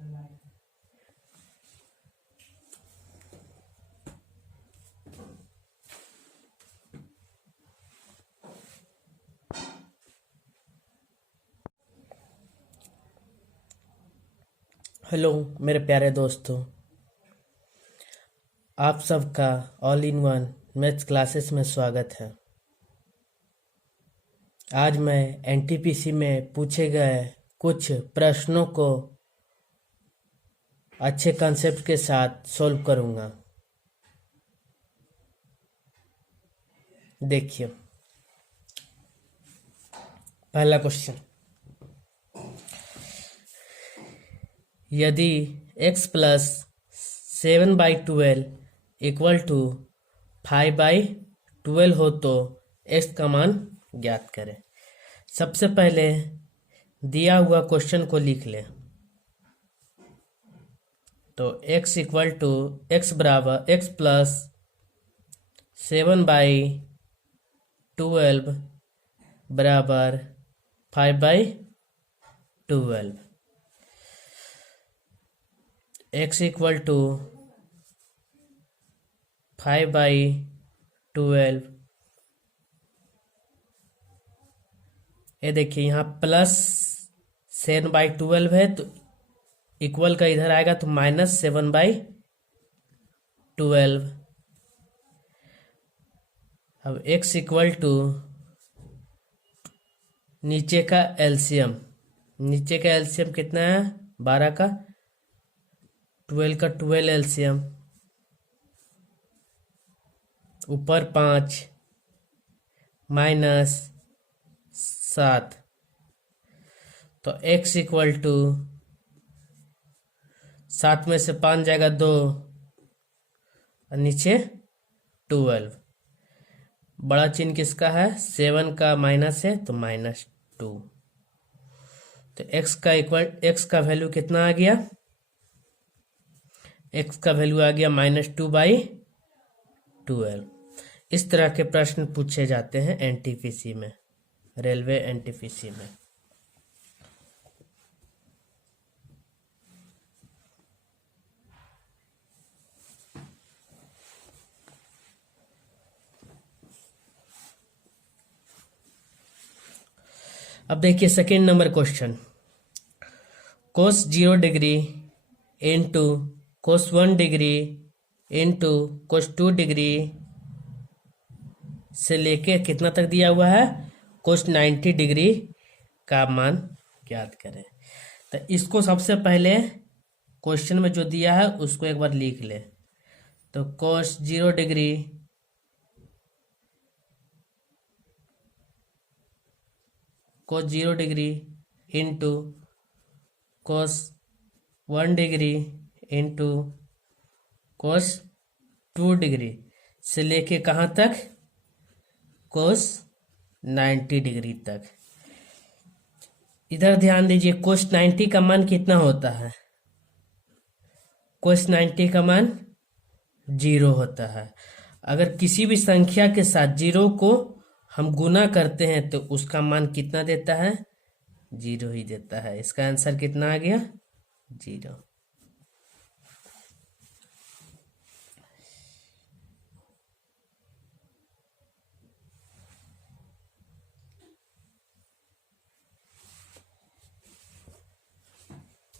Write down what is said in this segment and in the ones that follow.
Hello मेरे प्यारे दोस्तों, आप सबका all in one maths classes में स्वागत है। आज मैं एनटीपीसी में पूछे गए कुछ प्रश्नों को अच्छे कंसेप्ट के साथ सॉल्व करूंगा। देखिए, पहला क्वेश्चन, यदि x प्लस 7/12 इक्वल टू 5/12 हो तो x का मान ज्ञात करें। सबसे पहले दिया हुआ क्वेश्चन को लिख लें। तो x इक्वल टू x बराबर x प्लस 7/12 बराबर 5/12। x equal to 5/12। ये देखिए, यहाँ प्लस 7/12 है तो इक्वल का इधर आएगा तो -7/12। अब x इक्वल टू नीचे का एलसीएम कितना है? 12 का 12 का 12 एलसीएम, ऊपर 5 -7। तो x इक्वल टू 7 में से 5 जाएगा 2 और नीचे 12। बड़ा चिन्ह किसका है? 7 का माइनस है तो -2। तो x का वैल्यू कितना आ गया? x का वैल्यू आ गया -2/12। इस तरह के प्रश्न पूछे जाते हैं एनटीपीसी में, रेलवे एनटीपीसी में। अब देखिए second number question, cos 0 degree into cos 1 degree into cos 2 degree से लेके कितना तक दिया हुआ है? cos 90 डिग्री का मान ज्ञात करें। तो इसको सबसे पहले क्वेश्चन में जो दिया है उसको एक बार लिख ले। तो cos 0 degree into cos 1 degree into cos 2 degree से लेके कहाँ तक? cos 90 डिग्री तक। इधर ध्यान दीजिए, cos 90 का मान कितना होता है? cos 90 का मान 0 होता है। अगर किसी भी संख्या के साथ 0 को हम गुना करते हैं तो उसका मान कितना देता है? 0 ही देता है। इसका आंसर कितना आ गया? 0।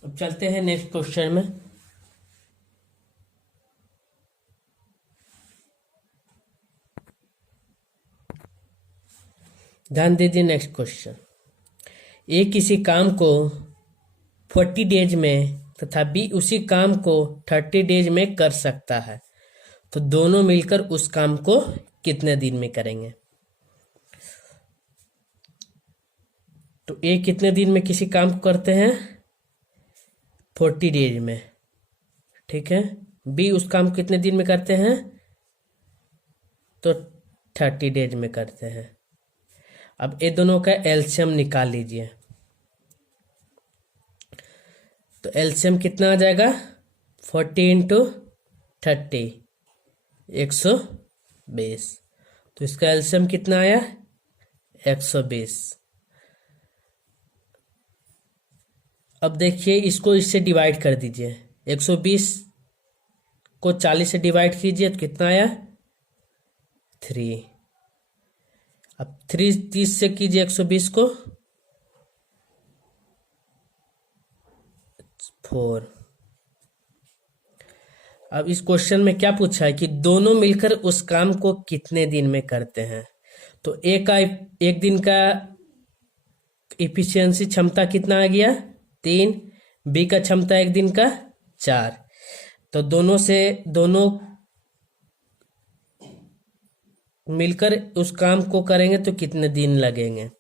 अब चलते हैं नेक्स्ट क्वेश्चन में। ध्यान दीजिए, नेक्स्ट क्वेश्चन, ए किसी काम को 40 डेज में तथा बी उसी काम को 30 डेज में कर सकता है, तो दोनों मिलकर उस काम को कितने दिन में करेंगे? तो ए कितने दिन में किसी काम को करते हैं? 40 डेज में, ठीक है। बी उस काम को कितने दिन में करते हैं? तो 30 डेज में करते हैं। अब ये दोनों का एलसीएम निकाल लीजिए। तो एलसीएम कितना आ जाएगा? 40 इंटू 30 120। तो इसका एलसीएम कितना आया? 120। अब देखिए इसको इससे डिवाइड कर दीजिए। 120 को 40 से डिवाइड कीजिए तो कितना आया? 3। अब 30 से कीजिए 120 को, 4। अब इस क्वेश्चन में क्या पूछा है कि दोनों मिलकर उस काम को कितने दिन में करते हैं। तो एक दिन का इफिशियंसी क्षमता कितना आ गया? 3। बी का क्षमता एक दिन का 4। तो दोनों मिलकर उस काम को करेंगे तो कितने दिन लगेंगे।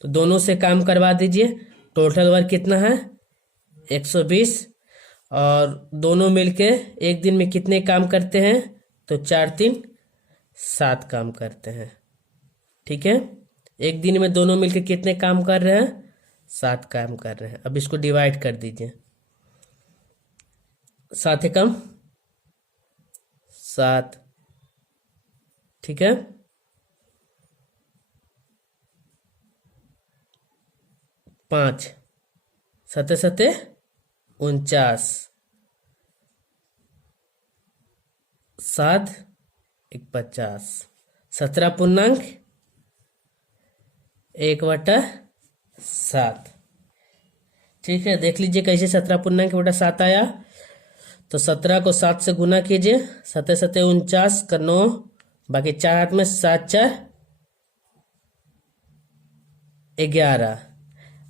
तो दोनों से काम करवा दीजिए। टोटल वर्क कितना है? 120। और दोनों मिलके एक दिन में कितने काम करते हैं? तो 4 3 7 काम करते हैं। ठीक है, एक दिन में दोनों मिलके कितने काम कर रहे हैं? 7 काम कर रहे हैं। अब इसको डिवाइड कर दीजिए। 7 एकम 7। ठीक है, 5 7 7 49, 7 1 50, 17.1/7। ठीक है, देख लीजिए कैसे 17.1/7 आया। तो 17 को 7 से गुना कीजिए। 7 7 49 का 9, बाकी 4 हाथ में 7 4 11,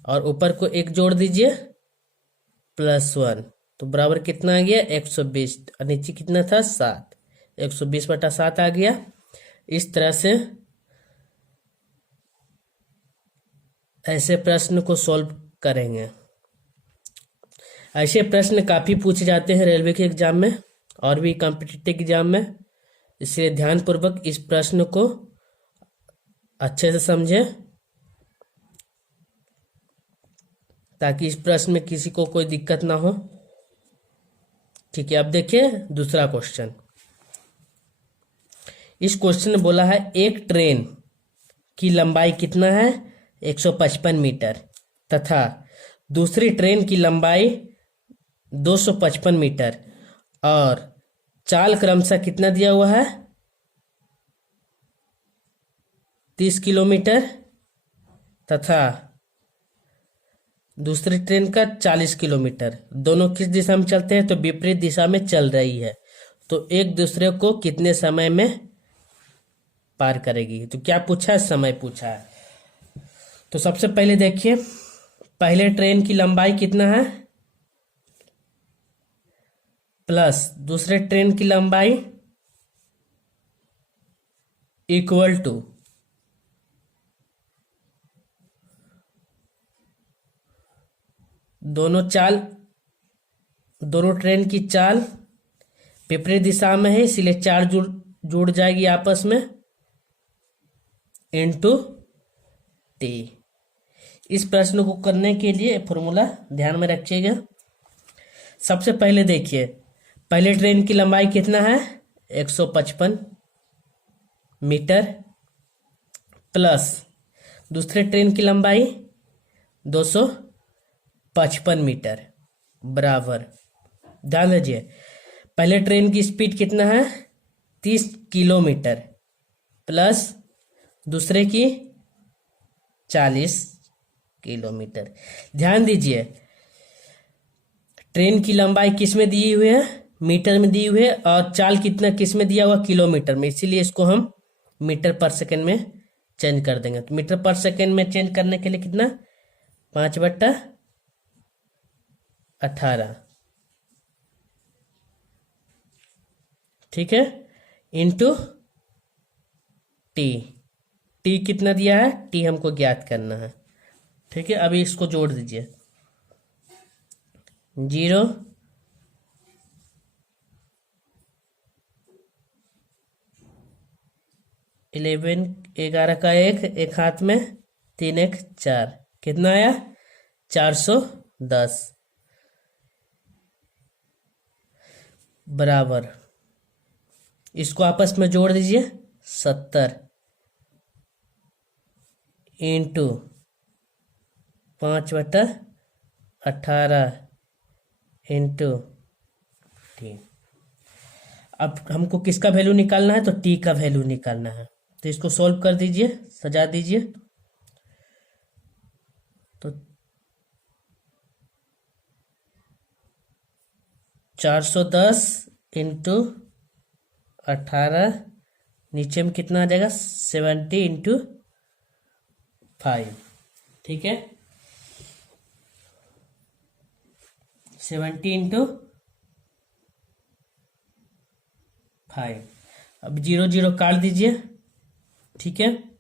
और ऊपर को 1 जोड़ दीजिए +1, तो बराबर कितना आ गया? 120। और नीचे कितना था? 7। 120/7 आ गया। इस तरह से ऐसे प्रश्न को सॉल्व करेंगे। ऐसे प्रश्न काफ़ी पूछे जाते हैं रेलवे के एग्जाम में और भी कॉम्पिटिटिव एग्जाम में, इसलिए ध्यानपूर्वक इस प्रश्न को अच्छे से समझें ताकि इस प्रश्न में किसी को कोई दिक्कत ना हो। ठीक है, अब देखिए दूसरा क्वेश्चन। इस क्वेश्चन में बोला है एक ट्रेन की लंबाई कितना है? 155 मीटर तथा दूसरी ट्रेन की लंबाई 255 मीटर और चाल क्रमशः कितना दिया हुआ है? 30 किलोमीटर तथा दूसरी ट्रेन का 40 किलोमीटर। दोनों किस दिशा में चलते हैं? तो विपरीत दिशा में चल रही है। तो एक दूसरे को कितने समय में पार करेगी? तो क्या पूछा है? समय पूछा है। तो सबसे पहले देखिए पहले ट्रेन की लंबाई कितना है प्लस दूसरे ट्रेन की लंबाई इक्वल टू दोनों ट्रेन की चाल विपरीत दिशा में है, इसलिए चार जुड़ जाएगी आपस में, इनटू टी। इस प्रश्न को करने के लिए फॉर्मूला ध्यान में रखिएगा। सबसे पहले देखिए पहले ट्रेन की लंबाई कितना है? 155 मीटर प्लस दूसरे ट्रेन की लंबाई 255 मीटर बराबर। ध्यान दीजिए पहले ट्रेन की स्पीड कितना है? 30 किलोमीटर प्लस दूसरे की 40 किलोमीटर। ध्यान दीजिए ट्रेन की लंबाई किस में दी हुई है? मीटर में दी हुई है, और चाल कितना किस में दिया हुआ? किलोमीटर में, इसीलिए इसको हम मीटर पर सेकंड में चेंज कर देंगे। तो मीटर पर सेकंड में चेंज करने के लिए कितना? 5/18। ठीक है, इंटू टी। टी कितना दिया है? टी हमको ज्ञात करना है। ठीक है, अभी इसको जोड़ दीजिए। 0 11 11 का 1 एक हाथ में, 3 1 4, कितना आया? 410 बराबर। इसको आपस में जोड़ दीजिए। 70 इंटू 5/18 18 इंटू टी। अब हमको किसका वैल्यू निकालना है, तो टी का वैल्यू निकालना है। तो इसको सॉल्व कर दीजिए, सजा दीजिए। तो 410 इंटू 18, नीचे में कितना आ जाएगा 70 इंटू 5, ठीक है। 70 इंटू 5। अब 0 0 काट दीजिए, ठीक है।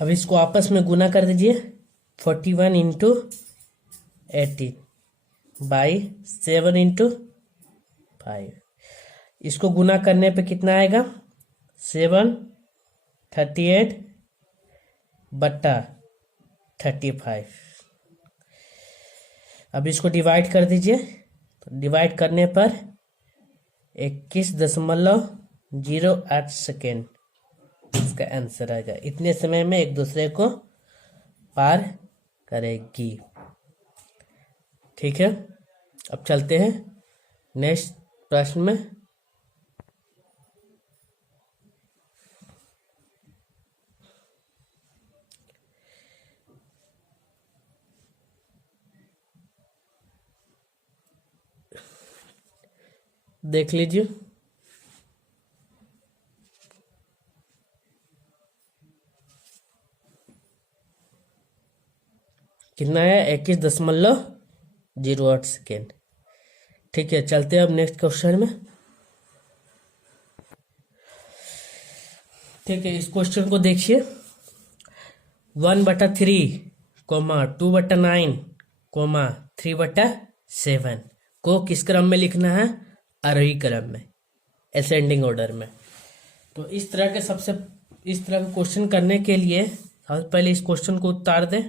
अब इसको आपस में गुना कर दीजिए। 41 इंटू 80 बाई 7 इंटू 5। इसको गुना करने पे कितना आएगा 7 38 बट्टा 35। अब इसको डिवाइड कर दीजिए। तो डिवाइड करने पर 21.08 सेकेंड इसका आंसर आएगा। इतने समय में एक दूसरे को पार करेगी, ठीक है। अब चलते हैं नेक्स्ट प्रश्न में। देख लीजिए, कितना है 21.08 सेकेंड, ठीक है। चलते हैं अब नेक्स्ट क्वेश्चन में, ठीक है। इस क्वेश्चन को देखिए। 1/3 2/9 3/7 को किस क्रम में लिखना है, आरोही क्रम में, असेंडिंग ऑर्डर में। तो इस तरह का क्वेश्चन करने के लिए सबसे पहले इस क्वेश्चन को उतार दें।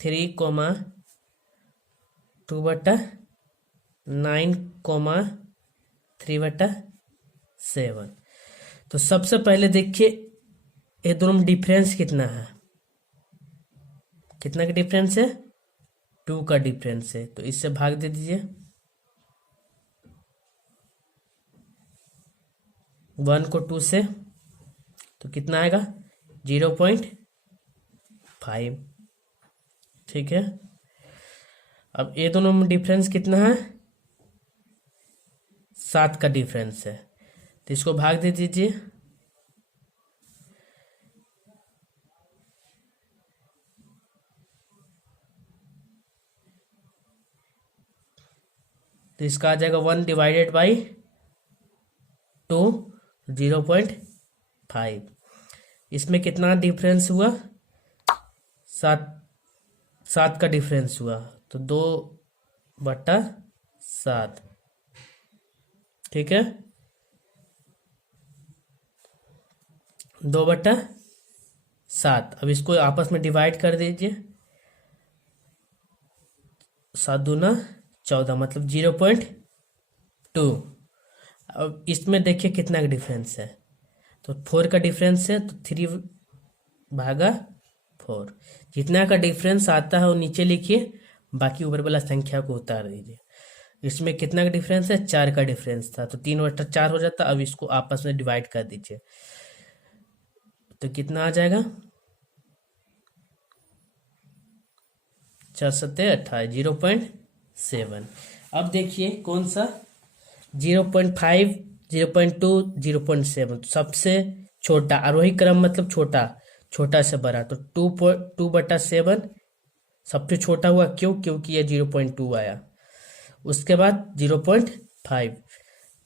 3, 2/9, 3/7। तो सबसे पहले देखिए ये दोनों में डिफरेंस कितना है, कितना का डिफरेंस है 2 का डिफरेंस है। तो इससे भाग दे दीजिए। 1 को 2 से, तो कितना आएगा 0.5, ठीक है। अब ये दोनों में डिफरेंस कितना है 7 का डिफरेंस है। तो इसको भाग दे दीजिए। तो इसका आ जाएगा 1 डिवाइडेड बाई 2, 0.5। इसमें कितना डिफरेंस हुआ 7 का डिफरेंस हुआ, तो 2/7, ठीक है। 2/7। अब इसको आपस में डिवाइड कर दीजिए। 7 दूना 14, मतलब 0.2। अब इसमें देखिए कितना का डिफरेंस है, तो 4 का डिफरेंस है, तो 3/4। जितना का डिफरेंस आता है वो नीचे लिखिए, बाकी ऊपर वाला संख्या को उतार दीजिए। इसमें कितना का डिफरेंस है 4 का डिफरेंस था, तो 3/4 हो जाता। अब इसको आपस में डिवाइड कर दीजिए, तो कितना आ जाएगा 4 सत्ते 28, 0.7। अब देखिए कौन सा 0.5, 0.2, 0.7 सबसे छोटा आरोही क्रम, मतलब छोटा से बड़ा। तो 2/7 सबसे छोटा हुआ, क्योंकि ये 0.2 आया। उसके बाद 0.5,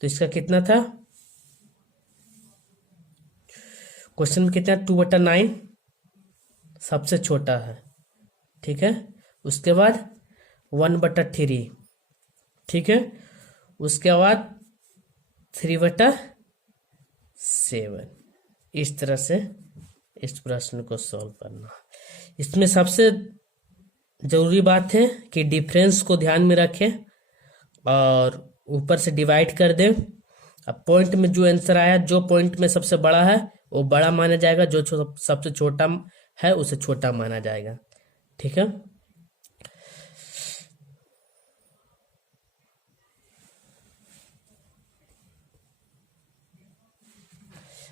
तो इसका कितना था क्वेश्चन में कितना है, 2/9 सबसे छोटा है, ठीक है। उसके बाद 1/3, ठीक है। उसके बाद 3/7। इस तरह से इस प्रश्न को सॉल्व करना। इसमें सबसे जरूरी बात है कि डिफरेंस को ध्यान में रखें और ऊपर से डिवाइड कर दें। अब पॉइंट में जो आंसर आया, जो पॉइंट में सबसे बड़ा है वो बड़ा माना जाएगा, जो सबसे छोटा है उसे छोटा माना जाएगा, ठीक है।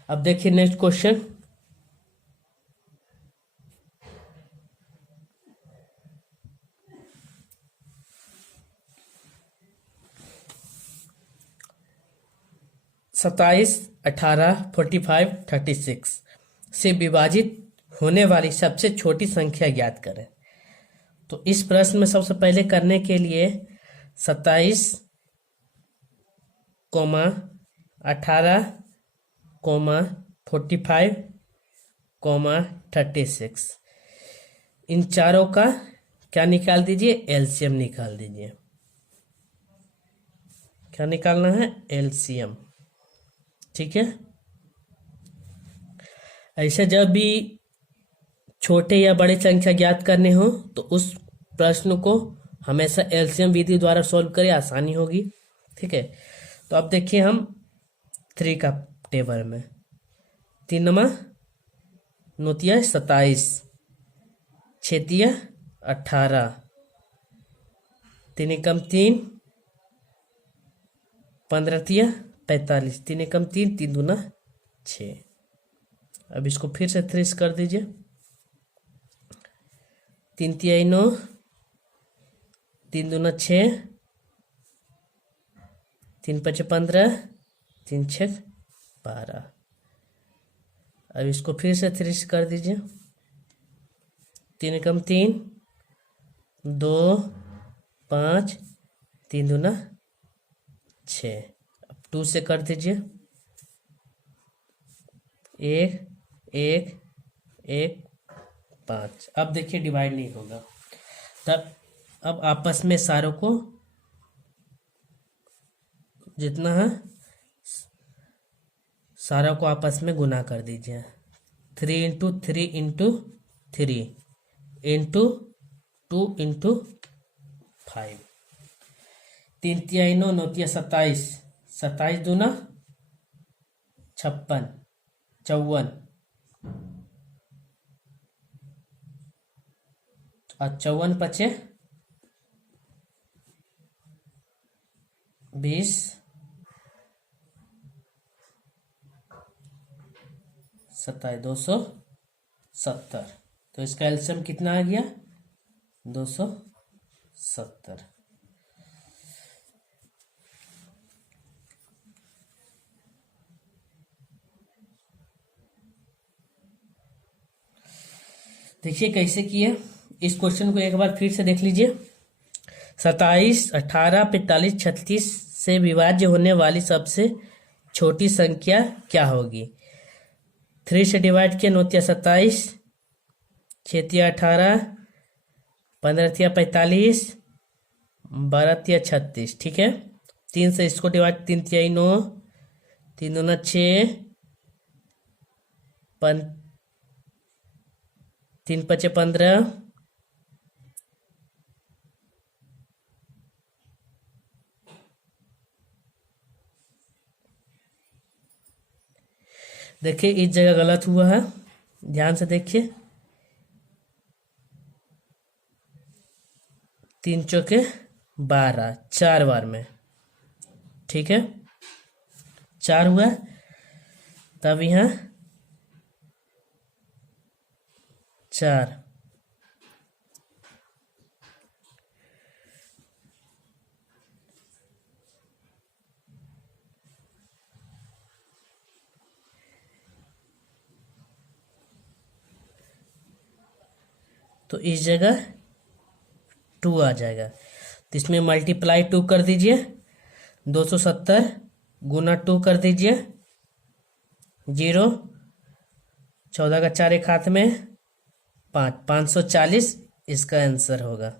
अब देखिए नेक्स्ट क्वेश्चन। सत्ताईस, 18, 45, 36 से विभाजित होने वाली सबसे छोटी संख्या ज्ञात करें। तो इस प्रश्न में सबसे पहले करने के लिए 27, 18, 45, 36 इन चारों का क्या निकाल दीजिए, एलसीएम निकाल दीजिए। क्या निकालना है, एलसीएम, ठीक है। ऐसे जब भी छोटे या बड़े संख्या ज्ञात करने हो तो उस प्रश्न को हमेशा एलसीएम विधि द्वारा सॉल्व करें, आसानी होगी, ठीक है। तो अब देखिए हम 3 का टेबल में 3 नौतिया 27, 6 18, 3 एकम 3, 15 45, 3 एकम 3, 3 दूना 6। अब इसको फिर से 3 कर दीजिए। 3 तिहाई 9, 3 दूना 6, 3 पचे 15, 3 छः 12। अब इसको फिर से 3 कर दीजिए। 3 एकम 3, 2, 5, 3 दूना 6। अब 2 से कर दीजिए। 1 1 1 5। अब देखिए डिवाइड नहीं होगा, तब अब आपस में सारों को जितना है सारों को आपस में गुना कर दीजिए। 3 इंटू 3 इंटू 3 इंटू 2 इंटू 5। 3 तिहाई 9, 9 तिया 27, 27 दूना 56, 54 और 54 पचे 20, 27 270। तो इसका एलसीएम कितना आ गया, 270। देखिए कैसे किए। इस क्वेश्चन को एक बार फिर से देख लीजिए। 27, 18, 45, 36 से विभाज्य होने वाली सबसे छोटी संख्या क्या होगी। 3 से डिवाइड किया, 9 तिया 27, 6 तिया 18, 15 तिया 45, 12 तिया 36, ठीक है। 3 से इसको डिवाइड, 3 तिया 9, 3 दूना 6, 3 पचे 15, देखिए इस जगह गलत हुआ है, ध्यान से देखिए। 3 चौके 12, 4 बार में, ठीक है। 4 हुआ, तब यहाँ 4। तो इस जगह 2 आ जाएगा। तो इसमें मल्टीप्लाई 2 कर दीजिए। 270 गुना 2 कर दीजिए, 0 14 का 4 एक हाथ में 5, 540 इसका आंसर होगा।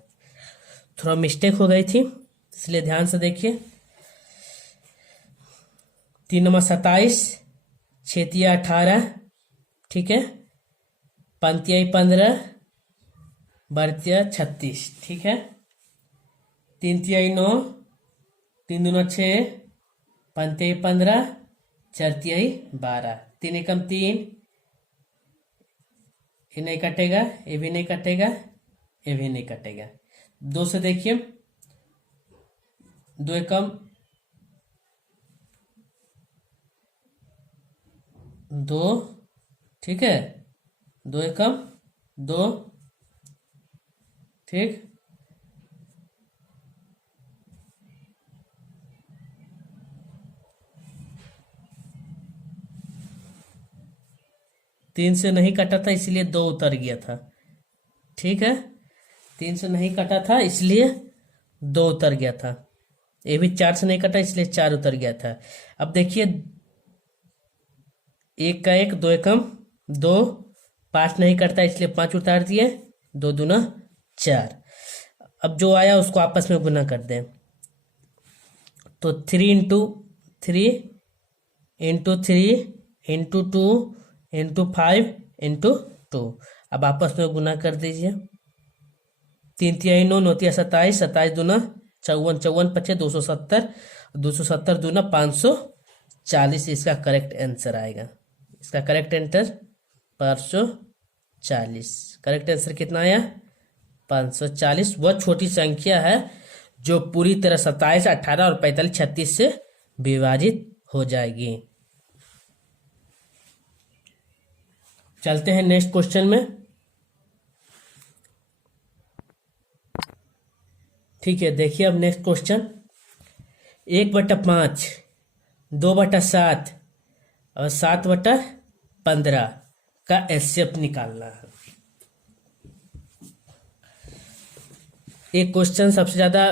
थोड़ा मिस्टेक हो गई थी इसलिए ध्यान से देखिए। 3 नंबर 27, 6 18, ठीक है, 5 15, बढ़तिया 36, ठीक है। 3 9, 3 दूना 6, 5 15, 4 12, 3 एकम 3, ये नहीं कटेगा, ये भी नहीं कटेगा, ये भी नहीं कटेगा। 2 से देखिए, 2 एकम 2, ठीक है, 2 एकम 2, ठीक। 3 से नहीं कटा था इसलिए 2 उतर गया था, ठीक है। 3 से नहीं कटा था इसलिए 2 उतर गया था। ये भी 4 से नहीं कटा इसलिए 4 उतर गया था। अब देखिए, 1 का 1, 2 एकम 2, 5 नहीं कटता इसलिए 5 उतार दिए, 2 दूना 4। अब जो आया उसको आपस में गुना कर दें, तो 3 into 3 into 3 into 2 into 5 into 2। अब आपस में गुना कर दीजिए। 3 तिहाई 9, 9 तिहाई 27, 27 दूना 54, 54 पचे 270, 270 दूना 540 इसका करेक्ट आंसर आएगा। इसका करेक्ट आंसर 540। करेक्ट आंसर कितना आया? 540। वह छोटी संख्या है जो पूरी तरह 27, 18 और 45, 36 से विभाजित हो जाएगी। चलते हैं नेक्स्ट क्वेश्चन में। ठीक है, देखिए अब नेक्स्ट क्वेश्चन। 1/5, 2/7 और 7/15 का एचसीएफ निकालना है। एक क्वेश्चन सबसे ज़्यादा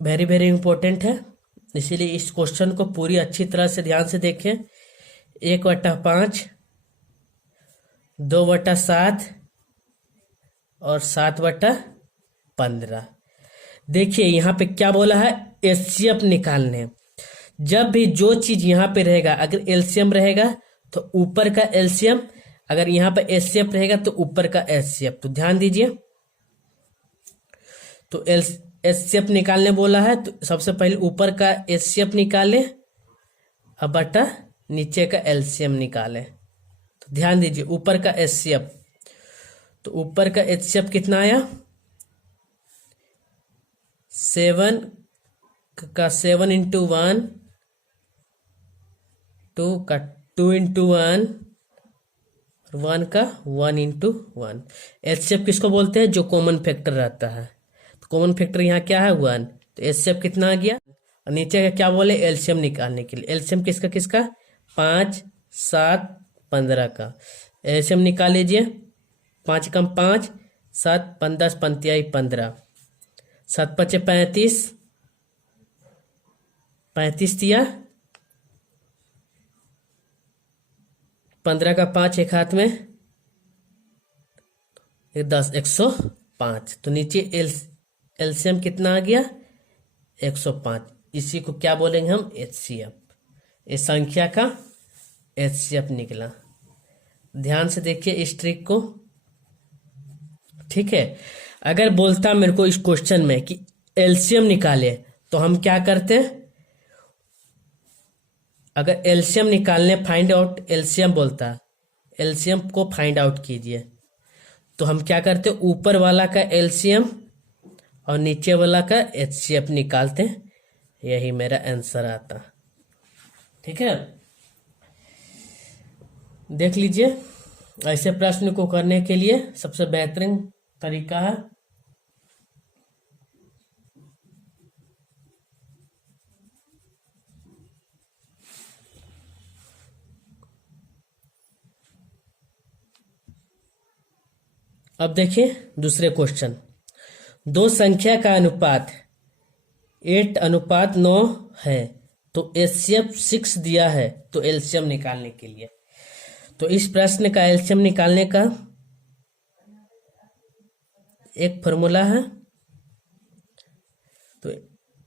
वेरी वेरी इंपॉर्टेंट है, इसीलिए इस क्वेश्चन को पूरी अच्छी तरह से ध्यान से देखें। 1/5, 2/7 और 7/15। देखिए यहाँ पे क्या बोला है, एचसीएफ निकालने। जब भी जो चीज यहाँ पे रहेगा, अगर एलसीएम रहेगा तो ऊपर का एलसीएम, अगर यहाँ पे एचसीएफ रहेगा तो ऊपर का एचसीएफ। तो ध्यान दीजिए, तो एचसीएफ निकालने बोला है तो सबसे पहले ऊपर का एचसीएफ निकाले, अब बटा नीचे का एलसीएम निकाले। तो ध्यान दीजिए, ऊपर का एचसीएफ, तो ऊपर का एचसीएफ कितना आया? 7 का 7 इंटू 1, 2 का 2 इंटू 1, और 1 का 1 इंटू 1। एचसीएफ किसको बोलते हैं? जो कॉमन फैक्टर रहता है। तो कॉमन फैक्टर यहाँ क्या है? 1। तो एचसीएफ कितना आ गया? और नीचे का क्या बोले? एलसीएम निकालने के लिए। एलसीएम किसका किसका? 5, 7, 15 का। एलसीएम निकाल लीजिए। 5 कम 5, 7, 15, 15, 7 पचे 35, 35 दिया, 15 का 5 एक हाथ में, 10, 105। तो नीचे एलसीएम कितना आ गया? 105। इसी को क्या बोलेंगे हम? एचसीएफ। इस संख्या का एचसीएफ निकला। ध्यान से देखिए इस ट्रिक को, ठीक है। अगर बोलता मेरे को इस क्वेश्चन में कि एलसीएम निकाले तो हम क्या करते हैं? अगर एलसीएम निकालने, फाइंड आउट एलसीएम बोलता, एलसीएम को फाइंड आउट कीजिए, तो हम क्या करते? ऊपर वाला का एलसीएम और नीचे वाला का एचसीएफ निकालते हैं। यही मेरा आंसर आता, ठीक है। देख लीजिए, ऐसे प्रश्न को करने के लिए सबसे बेहतरीन तरीका है अब देखिए दूसरे क्वेश्चन। 2 संख्या का अनुपात 8:9 है, तो एचसीएफ 6 दिया है, तो एलसीएम निकालने के लिए। तो इस प्रश्न का एलसीएम निकालने का एक फॉर्मूला है। तो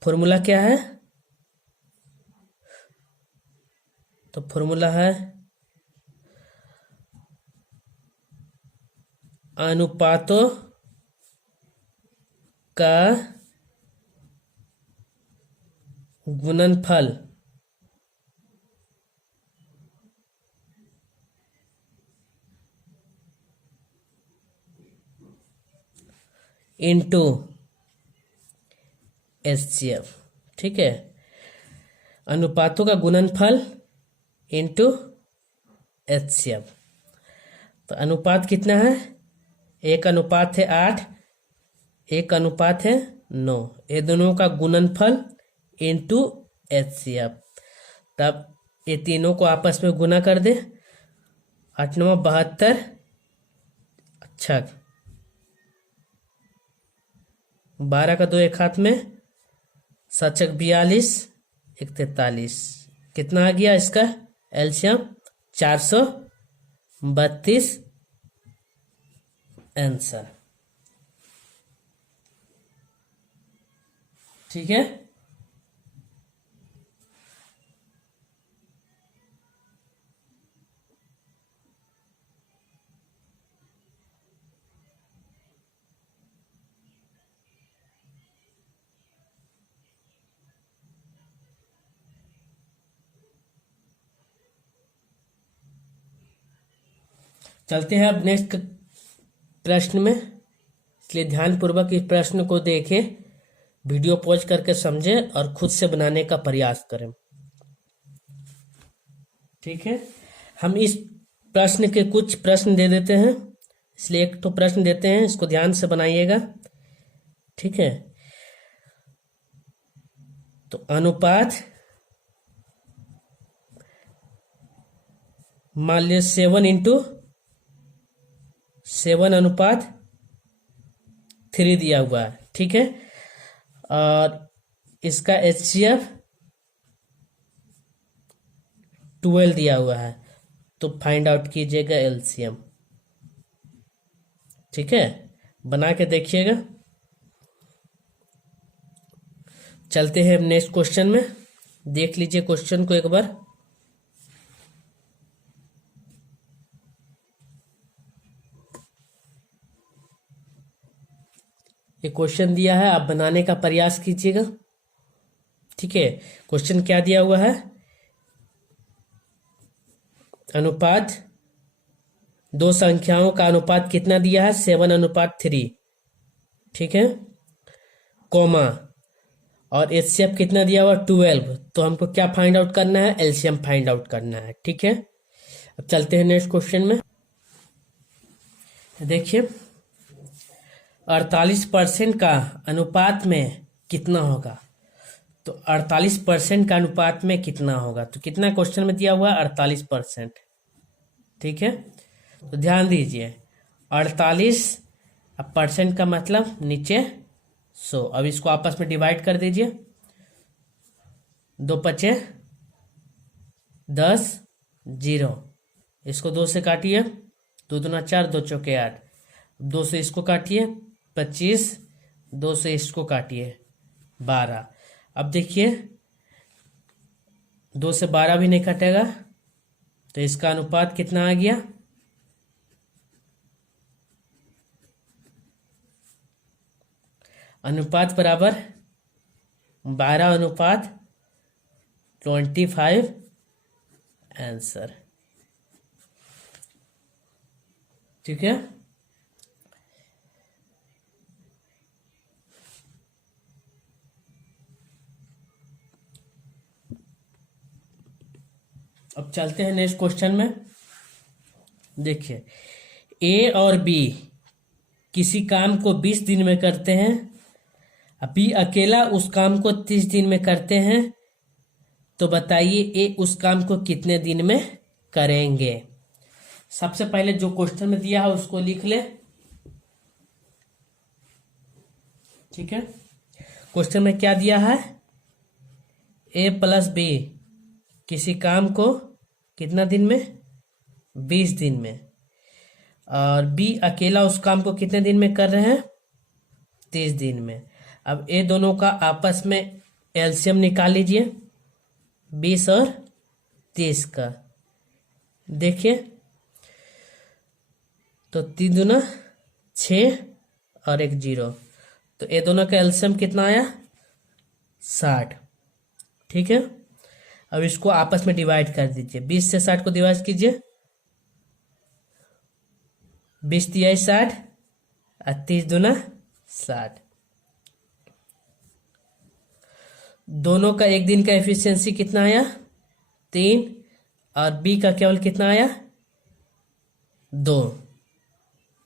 फॉर्मूला क्या है? तो फॉर्मूला है अनुपातों का गुणनफल इनटू एचसीएफ। ठीक है, अनुपातों का गुणनफल इनटू एचसीएफ। तो अनुपात कितना है? एक अनुपात है 8, एक अनुपात है 9। ये दोनों का गुणनफल इनटू एचसीएफ। तब ये तीनों को आपस में गुना कर दे। 8 9 72, अच्छा 12 का 2 एक हाथ में, 7 42, 1 43। कितना आ गया इसका एलसीएम? 432 आंसर। ठीक है, चलते हैं अब नेक्स्ट प्रश्न में। इसलिए ध्यानपूर्वक इस प्रश्न को देखें, वीडियो पॉज करके समझें और खुद से बनाने का प्रयास करें। ठीक है, हम इस प्रश्न के कुछ प्रश्न दे देते हैं, इसलिए एक तो प्रश्न देते हैं, इसको ध्यान से बनाइएगा। ठीक है, तो अनुपात मान लीजिए 7:7:3 दिया हुआ है। ठीक है, और इसका एचसीएफ 12 दिया हुआ है। तो फाइंड आउट कीजिएगा एलसीएम। ठीक है, बना के देखिएगा। चलते हैं नेक्स्ट क्वेश्चन में। देख लीजिए क्वेश्चन को एक बार। ये क्वेश्चन दिया है, आप बनाने का प्रयास कीजिएगा। ठीक है, क्वेश्चन क्या दिया हुआ है? अनुपात, दो संख्याओं का अनुपात कितना दिया है? 7:3। ठीक है, कोमा, और एचसीएफ कितना दिया हुआ? 12। तो हमको क्या फाइंड आउट करना है? एलसीएम फाइंड आउट करना है। ठीक है, अब चलते हैं नेक्स्ट क्वेश्चन में। देखिए, 48% का अनुपात में कितना होगा? तो 48% का अनुपात में कितना होगा? तो कितना क्वेश्चन में दिया हुआ है? 48%। ठीक है, तो ध्यान दीजिए, 48 अब परसेंट का मतलब नीचे 100। अब इसको आपस में डिवाइड कर दीजिए। 2 5 10 0। इसको 2 से काटिए, 2 दूना 4, 2 चौके 8। 2 से इसको काटिए 25, 2 से इसको काटिए 12। अब देखिए 2 से 12 भी नहीं कटेगा, तो इसका अनुपात कितना आ गया? अनुपात बराबर 12:25 आंसर। ठीक है, अब चलते हैं नेक्स्ट क्वेश्चन में। देखिए, ए और बी किसी काम को 20 दिन में करते हैं, बी अकेला उस काम को 30 दिन में करते हैं। तो बताइए ए उस काम को कितने दिन में करेंगे? सबसे पहले जो क्वेश्चन में दिया है उसको लिख ले। ठीक है, क्वेश्चन में क्या दिया है? ए प्लस बी किसी काम को कितना दिन में 20 दिन में, और बी अकेला उस काम को कितने दिन में कर रहे हैं? 30 दिन में। अब ये दोनों का आपस में एलसीएम निकाल लीजिए, 20 और 30 का। देखिए तो 3 दूना 6 और 1 0, तो ये दोनों का एलसीएम कितना आया? 60। ठीक है, अब इसको आपस में डिवाइड कर दीजिए, 20 से 60 को डिवाइड कीजिए, 20 तिया 60 और 30 दूना 60। दोनों का एक दिन का एफिशिएंसी कितना आया? 3, और बी का केवल कितना आया? 2।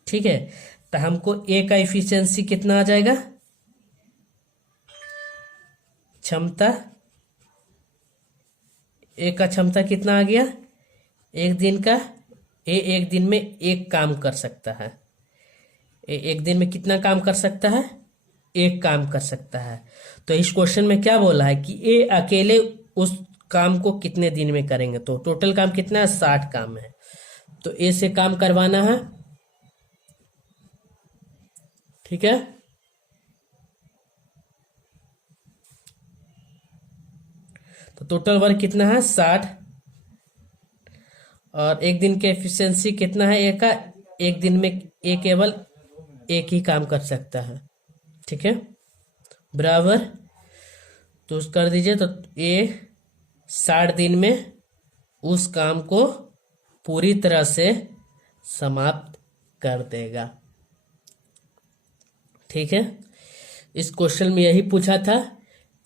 ठीक है, तो हमको ए का एफिशिएंसी कितना आ जाएगा? क्षमता, ए का क्षमता कितना आ गया? एक दिन का। ए एक दिन में एक काम कर सकता है। ए एक दिन में कितना काम कर सकता है? एक काम कर सकता है। तो इस क्वेश्चन में क्या बोला है कि ए अकेले उस काम को कितने दिन में करेंगे? तो टोटल काम कितना है? 60 काम है, तो ए से काम करवाना है। ठीक है, तो टोटल वर्क कितना है? 60, और एक दिन के एफिशिएंसी कितना है ए का? एक दिन में ए केवल एक ही काम कर सकता है। ठीक है, बराबर, तो उस कर दीजिए, तो ए 60 दिन में उस काम को पूरी तरह से समाप्त कर देगा। ठीक है, इस क्वेश्चन में यही पूछा था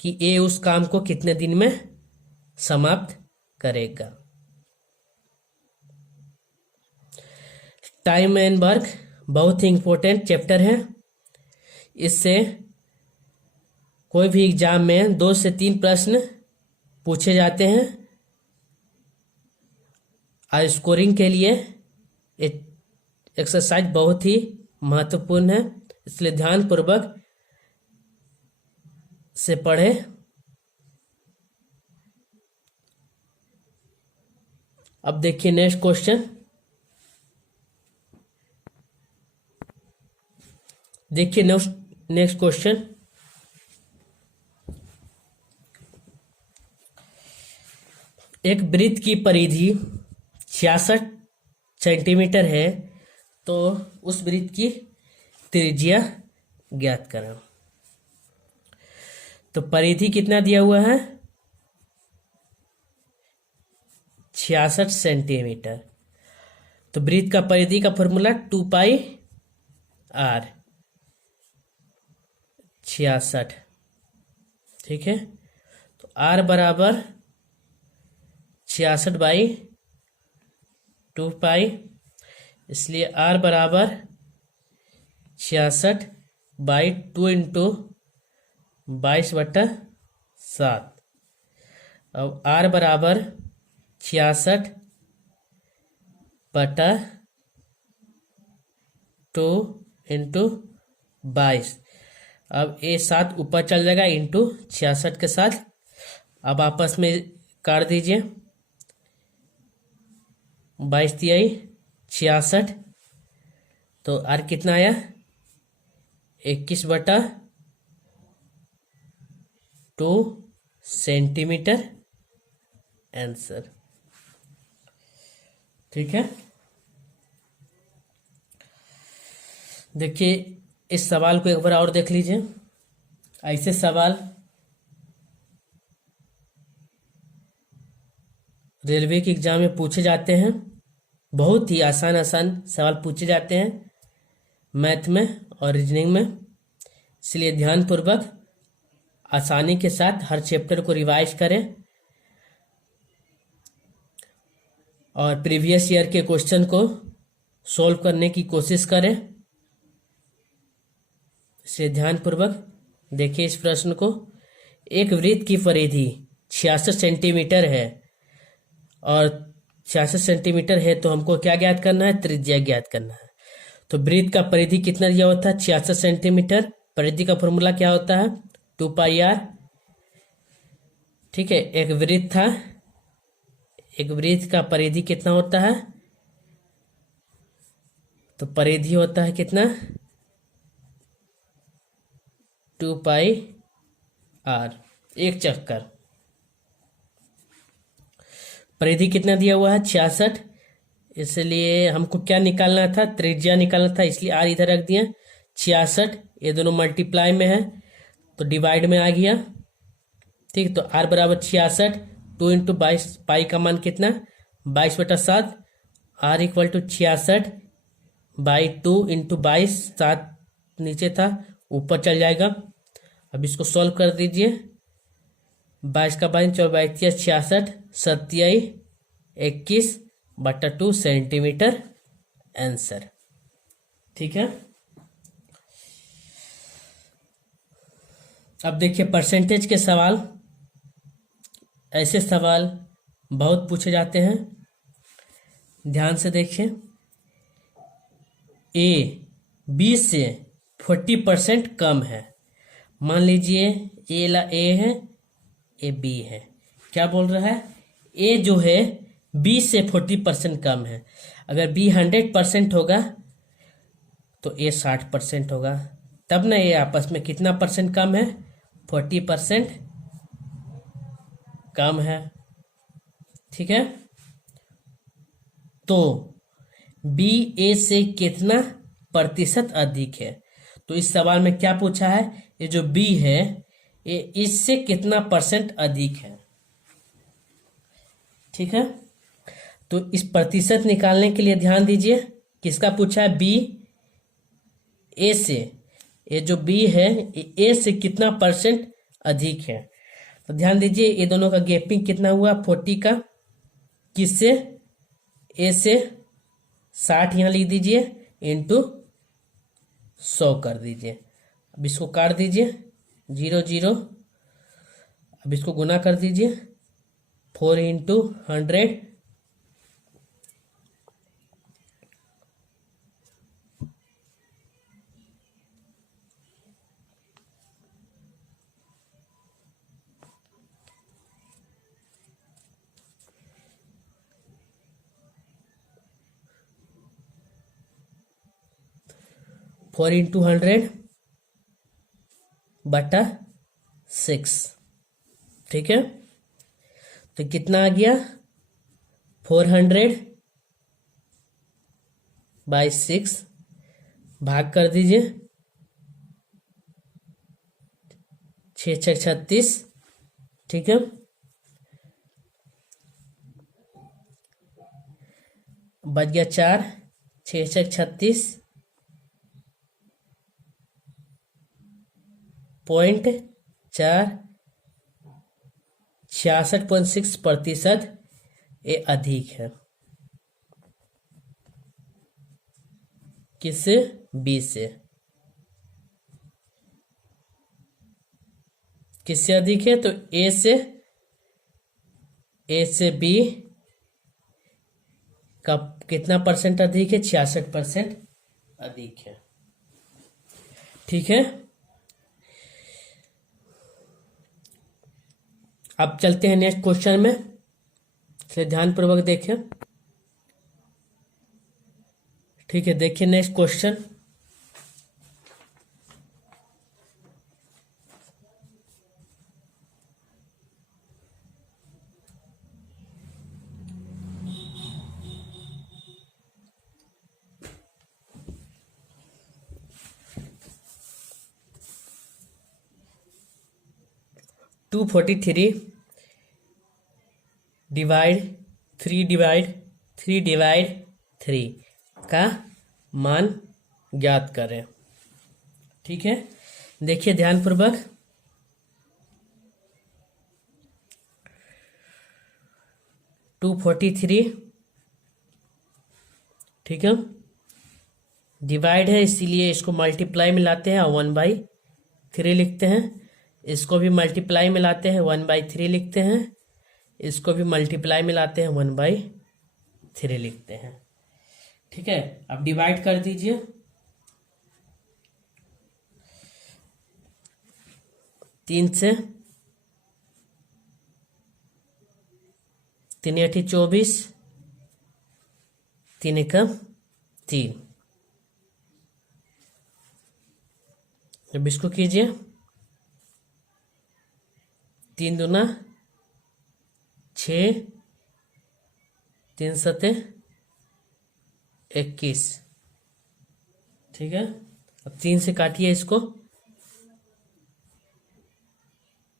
कि ए उस काम को कितने दिन में समाप्त करेगा। टाइम एंड वर्क बहुत ही इंपॉर्टेंट चैप्टर है। इससे कोई भी एग्जाम में 2 से 3 प्रश्न पूछे जाते हैं, और स्कोरिंग के लिए एक्सरसाइज बहुत ही महत्वपूर्ण है, इसलिए ध्यानपूर्वक से पढ़े। अब देखिए नेक्स्ट क्वेश्चन, देखिए नेक्स्ट क्वेश्चन, एक वृत्त की परिधि 66 सेंटीमीटर है, तो उस वृत्त की त्रिज्या ज्ञात करें। तो परिधि कितना दिया हुआ है? 66 सेंटीमीटर। तो वृत्त का परिधि का फॉर्मूला 2πr, 66। ठीक है, तो r बराबर 66/2π, इसलिए r बराबर 66/2 इंटू 22/7। अब r बराबर 66/2 इंटू 22। अब ये 7 ऊपर चल जाएगा इंटू 66 के साथ। अब आपस में काट दीजिए, 22 तिहाई 66, तो आर कितना आया? 21/2 सेंटीमीटर आंसर। ठीक है, देखिए इस सवाल को एक बार और देख लीजिए। ऐसे सवाल रेलवे के एग्जाम में पूछे जाते हैं, बहुत ही आसान आसान सवाल पूछे जाते हैं मैथ में और रीजनिंग में, इसलिए ध्यानपूर्वक आसानी के साथ हर चैप्टर को रिवाइज करें और प्रीवियस ईयर के क्वेश्चन को सॉल्व करने की कोशिश करें। इसे ध्यानपूर्वक देखिए इस प्रश्न को। एक वृत्त की परिधि 66 सेंटीमीटर है, और 66 सेंटीमीटर है तो हमको क्या ज्ञात करना है? त्रिज्या ज्ञात करना है। तो वृत्त का परिधि कितना दिया होता है? 66 सेंटीमीटर। परिधि का फॉर्मूला क्या होता है? 2πr। ठीक है, एक वृत्त था, एक वृत्त का परिधि कितना होता है? तो परिधि होता है कितना, 2πr, एक चक्कर। परिधि कितना दिया हुआ है, 66, इसलिए हमको क्या निकालना था, त्रिज्या निकालना था, इसलिए आर इधर रख दिया। 66, ये दोनों मल्टीप्लाई में है तो डिवाइड में आ गया। ठीक, तो आर बराबर 66, 2 × 22, पाई का मान कितना, 22/7। आर इक्वल टू 66/2 × 22, 7 नीचे था ऊपर चल जाएगा। अब इसको सॉल्व कर दीजिए। 22 का 22, 24 66, 27 21/2 सेंटीमीटर आंसर। ठीक है, अब देखिए परसेंटेज के सवाल। ऐसे सवाल बहुत पूछे जाते हैं, ध्यान से देखिए। ए बी से 40% कम है। मान लीजिए ए ला ए है, ए बी है। क्या बोल रहा है, ए जो है बी से 40% कम है। अगर बी 100% होगा तो ए 60% होगा, तब ना ये आपस में कितना परसेंट कम है, 40% कम है। ठीक है, तो बी ए से कितना प्रतिशत अधिक है। तो इस सवाल में क्या पूछा है, ये जो बी है ये इससे कितना परसेंट अधिक है। ठीक है, तो इस प्रतिशत निकालने के लिए ध्यान दीजिए, किसका पूछा है, बी ए से। ये जो बी है ये ए से कितना परसेंट अधिक है। तो ध्यान दीजिए ये दोनों का गैपिंग कितना हुआ, 40 का, किससे, ए से। 60 यहाँ लिख दीजिए इंटू 100 कर दीजिए। अब इसको काट दीजिए, 0 0। अब इसको गुना कर दीजिए, 4 × 100, फोर इंटू 100/6। ठीक है, तो कितना आ गया, 400/6, भाग कर दीजिए, 6 6 36। ठीक है, बच गया 4, 6 6 36 0.4, 66.6% ये अधिक है। किससे, बी से। किससे अधिक है, तो ए से बी का कितना परसेंट अधिक है, 66% अधिक है। ठीक है, अब चलते हैं नेक्स्ट क्वेश्चन में, इसे ध्यानपूर्वक देखें। ठीक है, देखिए नेक्स्ट क्वेश्चन। टू 43 डिवाइड 3/3 का मान ज्ञात करें। ठीक है, देखिए ध्यानपूर्वक। टू 43, ठीक है, डिवाइड है इसीलिए इसको मल्टीप्लाई में लाते हैं और 1/3 लिखते हैं। इसको भी मल्टीप्लाई में लाते हैं, 1/3 लिखते हैं। इसको भी मल्टीप्लाई में लाते हैं, 1/3 लिखते हैं। ठीक है, अब डिवाइड कर दीजिए। 3 से, 3 × 8 = 24, 3 × 3 अब इसको कीजिए, 3 दूना 6, 3 सते 21। ठीक है, अब 3 से काटिए इसको,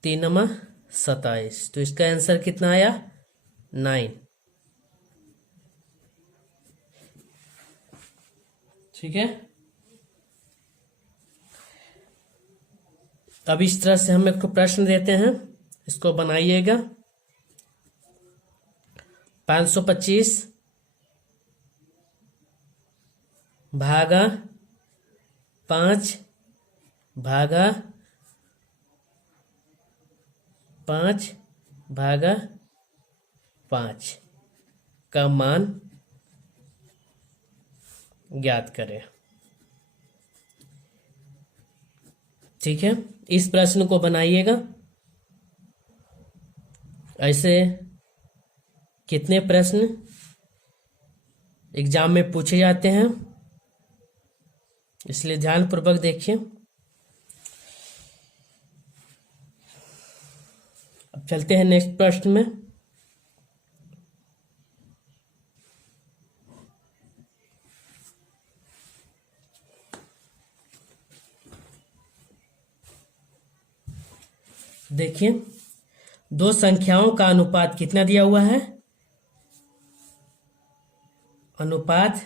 3 नमा 27। तो इसका आंसर कितना आया? 9। ठीक है, अब इस तरह से हम एक प्रश्न देते हैं, इसको बनाइएगा। 525 भागा 5 भागा 5 भागा 5 का मान ज्ञात करें। ठीक है, इस प्रश्न को बनाइएगा। ऐसे कितने प्रश्न एग्जाम में पूछे जाते हैं, इसलिए ध्यानपूर्वक देखिए। अब चलते हैं नेक्स्ट प्रश्न में। देखिए, दो संख्याओं का अनुपात कितना दिया हुआ है? अनुपात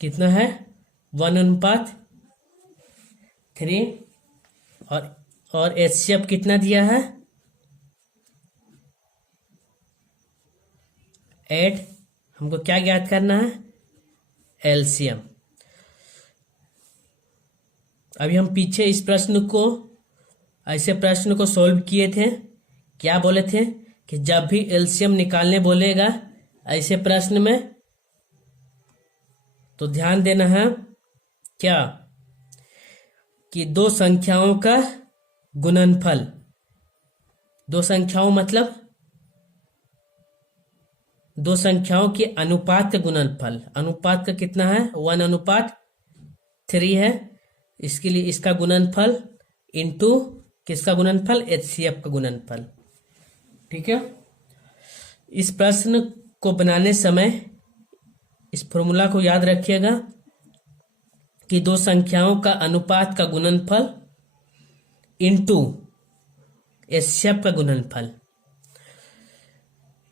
कितना है? 1:3। और एचसीएफ कितना दिया है? 8। हमको क्या ज्ञात करना है? एलसीएम। अभी हम पीछे इस प्रश्न को, ऐसे प्रश्न को सॉल्व किए थे। क्या बोले थे कि जब भी एलसीएम निकालने बोलेगा ऐसे प्रश्न में, तो ध्यान देना है क्या कि दो संख्याओं का गुणनफल, दो संख्याओं मतलब दो संख्याओं के अनुपात का गुणनफल। अनुपात का कितना है? 1:3 है। इसके लिए इसका गुणनफल इंटू किसका गुणनफल? एचसीएफ का गुणनफल। ठीक है, इस प्रश्न को बनाने समय इस फॉर्मूला को याद रखिएगा कि दो संख्याओं का अनुपात का गुणनफल इंटू एचसीएफ का गुणनफल।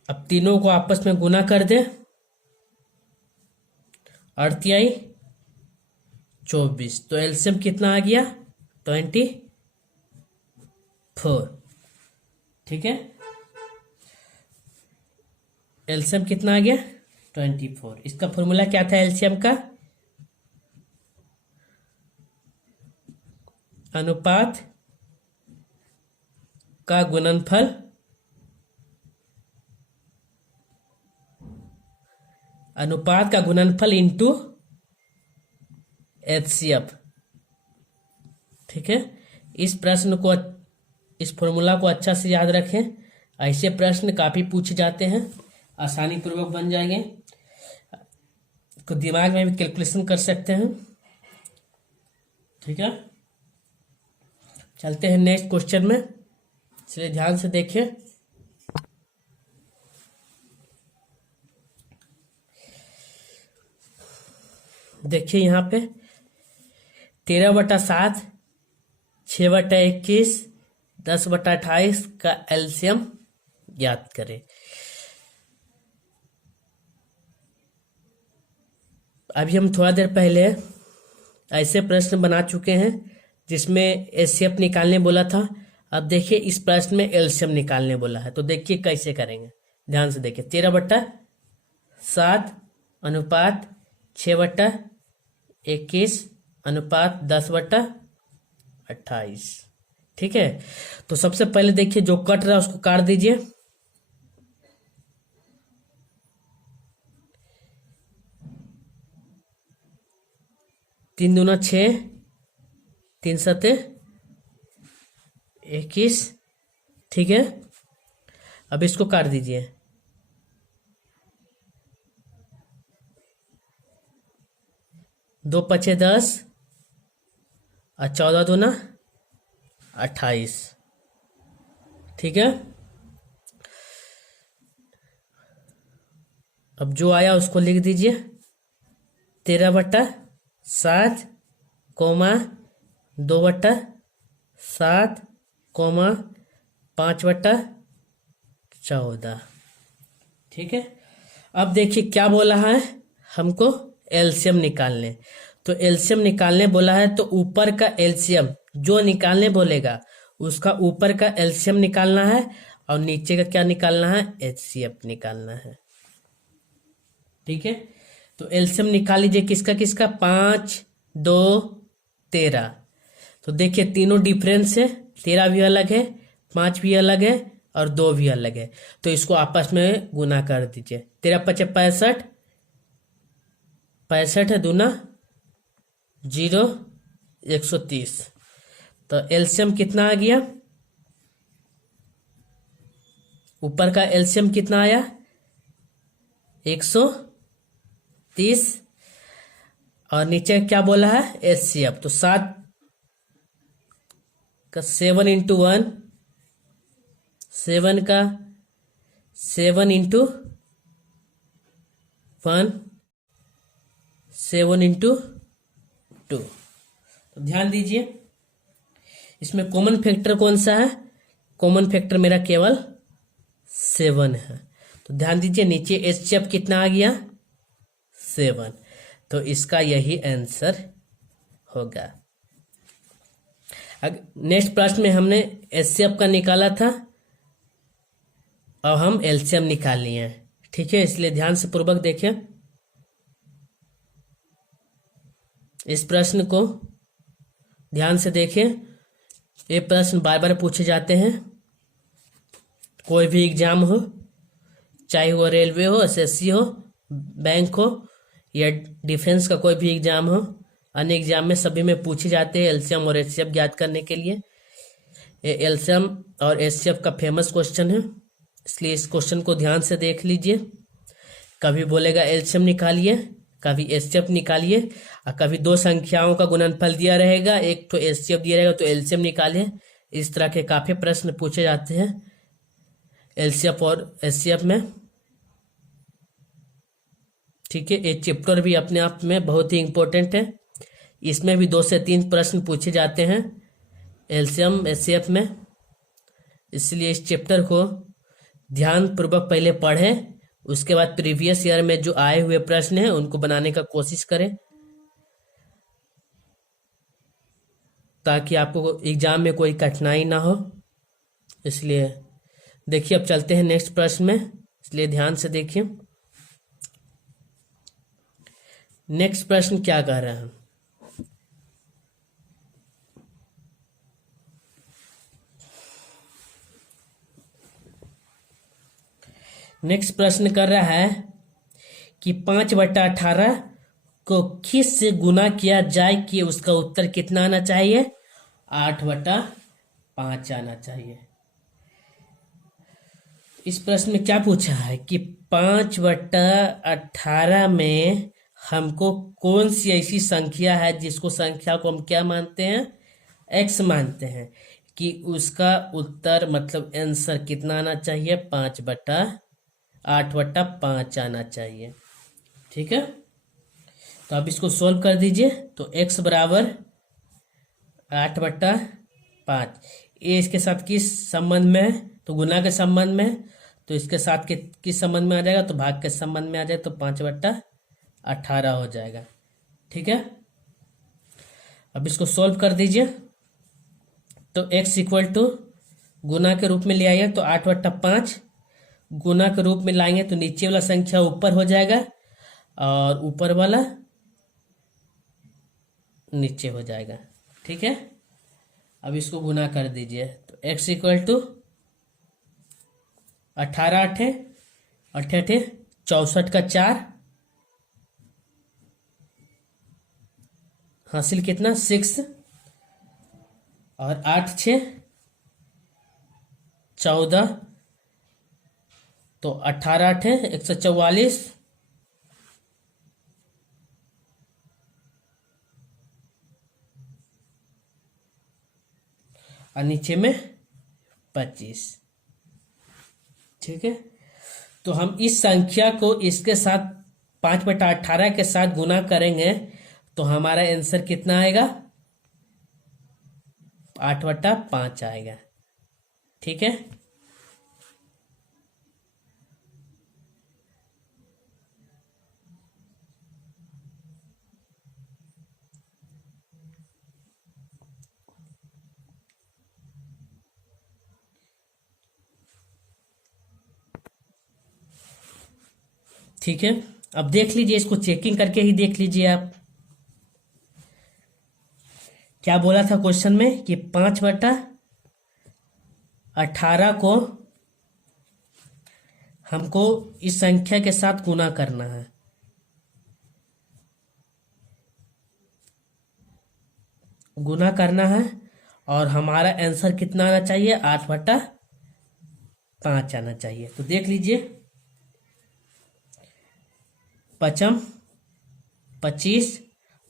अब तीनों को आपस में गुना कर दे, 8×3 = 24। तो एलसीएम कितना आ गया? 24। ठीक है, एलसीएम कितना आ गया? 24। इसका फॉर्मूला क्या था एलसीएम का? अनुपात का गुणनफल इंटू एचसीएफ। ठीक है, इस प्रश्न को, इस फॉर्मूला को अच्छा से याद रखें। ऐसे प्रश्न काफी पूछे जाते हैं, आसानी पूर्वक बन जाएंगे, को दिमाग में भी कैलकुलेशन कर सकते हैं। ठीक है, चलते हैं नेक्स्ट क्वेश्चन में, इसलिए ध्यान से देखिए। देखिए यहाँ पे 13/7, 6/21, 10/28 का एलसीएम ज्ञात करें। अभी हम थोड़ा देर पहले ऐसे प्रश्न बना चुके हैं जिसमें एचसीएफ निकालने बोला था। अब देखिए इस प्रश्न में एलसीएम निकालने बोला है, तो देखिए कैसे करेंगे। ध्यान से देखिए, 13/7 अनुपात 6/21 अनुपात 10/28। ठीक है, तो सबसे पहले देखिए जो कट रहा है उसको काट दीजिए। तीन दूना 6, 3 सते 21। ठीक है, अब इसको काट दीजिए। दो पचे 10 और 14 दूना 28। ठीक है, अब जो आया उसको लिख दीजिए 13/7 कोमा 2/7 कोमा 5/14। ठीक है, अब देखिए क्या बोला है हमको, एलसीएम निकालने। तो एलसीएम निकालने बोला है, तो ऊपर का एलसीएम जो निकालने बोलेगा उसका ऊपर का एलसीएम निकालना है और नीचे का क्या निकालना है, एचसीएफ निकालना है। ठीक है, तो एलसीएम निकाल लीजिए किसका किसका, 5 2 13। तो देखिए तीनों डिफरेंस है, 13 भी अलग है, 5 भी अलग है और 2 भी अलग है। तो इसको आपस में गुना कर दीजिए। 13 पचे 65, 65 है दूना 0 130। तो एलसीएम कितना आ गया, ऊपर का एलसीएम कितना आया 130 और नीचे क्या बोला है एचसीएफ। तो 7 का 7 इंटू 1, 7 का 7 इंटू 1, 7 इंटू 2। तो ध्यान दीजिए इसमें कॉमन फैक्टर कौन सा है, कॉमन फैक्टर मेरा केवल 7 है। तो ध्यान दीजिए नीचे एचसीएफ कितना आ गया 7। तो इसका यही आंसर होगा। नेक्स्ट प्रश्न में हमने एचसीएफ का निकाला था और हम एलसीएम निकाल लिए हैं। ठीक है, इसलिए ध्यान से पूर्वक देखें इस प्रश्न को, ध्यान से देखें। ये प्रश्न बार बार पूछे जाते हैं, कोई भी एग्जाम हो, चाहे वो रेलवे हो, एसएससी हो, बैंक हो या डिफेंस का कोई भी एग्जाम हो, अन्य एग्जाम में सभी में पूछे जाते हैं एलसीएम और एचसीएफ ज्ञात करने के लिए। ये एलसीएम और एचसीएफ का फेमस क्वेश्चन है, इसलिए इस क्वेश्चन को ध्यान से देख लीजिए। कभी बोलेगा एलसीएम निकालिए, कभी एचसीएफ निकालिए, और कभी दो संख्याओं का गुणनफल दिया रहेगा, एक तो एचसीएफ दिया रहेगा तो एलसीएम निकालिए। इस तरह के काफी प्रश्न पूछे जाते हैं एलसीएफ और एचसीएफ में। ठीक है, ये चैप्टर भी अपने आप में बहुत ही इंपॉर्टेंट है, इसमें भी 2 से 3 प्रश्न पूछे जाते हैं एलसीएम एचसीएफ में। इसलिए इस चैप्टर को ध्यान पूर्वक पहले पढ़ें, उसके बाद प्रीवियस ईयर में जो आए हुए प्रश्न हैं उनको बनाने का कोशिश करें, ताकि आपको एग्जाम में कोई कठिनाई ना हो। इसलिए देखिए, अब चलते हैं नेक्स्ट प्रश्न में, इसलिए ध्यान से देखिए नेक्स्ट प्रश्न क्या कह रहा है। नेक्स्ट प्रश्न कर रहा है कि 5/18 को किस से गुना किया जाए कि उसका उत्तर कितना आना चाहिए, 8/5 आना चाहिए। इस प्रश्न में क्या पूछा है कि 5/18 में हमको कौन सी ऐसी संख्या है जिसको संख्या को हम क्या मानते हैं, एक्स मानते हैं, कि उसका उत्तर मतलब आंसर कितना आना चाहिए, 8/5 आना चाहिए। ठीक है, तो आप इसको सोल्व कर दीजिए। तो x बराबर 8/5, ये इसके साथ किस संबंध में है, तो गुना के संबंध में है, तो इसके साथ किस संबंध में आ जाएगा, तो भाग के संबंध में आ जाएगा, तो 5/18 हो जाएगा। ठीक है, अब इसको सोल्व कर दीजिए। तो x इक्वल टू गुना के रूप में ले आइए, तो 8/5 गुना के रूप में लाएंगे तो नीचे वाला संख्या ऊपर हो जाएगा और ऊपर वाला नीचे हो जाएगा। ठीक है, अब इसको गुना कर दीजिए। तो x इक्वल टू 18 8 64 का 4 हासिल कितना 6 और 8 6 14, तो 18 8 144 और नीचे में 25। ठीक है, तो हम इस संख्या को इसके साथ 5/18 के साथ गुना करेंगे तो हमारा आंसर कितना आएगा? 8/5 आएगा। ठीक है, ठीक है। अब देख लीजिए, इसको चेकिंग करके ही देख लीजिए आप। क्या बोला था क्वेश्चन में कि 5/18 को हमको इस संख्या के साथ गुना करना है। गुना करना है और हमारा आंसर कितना आना चाहिए? 8/5 आना चाहिए। तो देख लीजिए, 5 25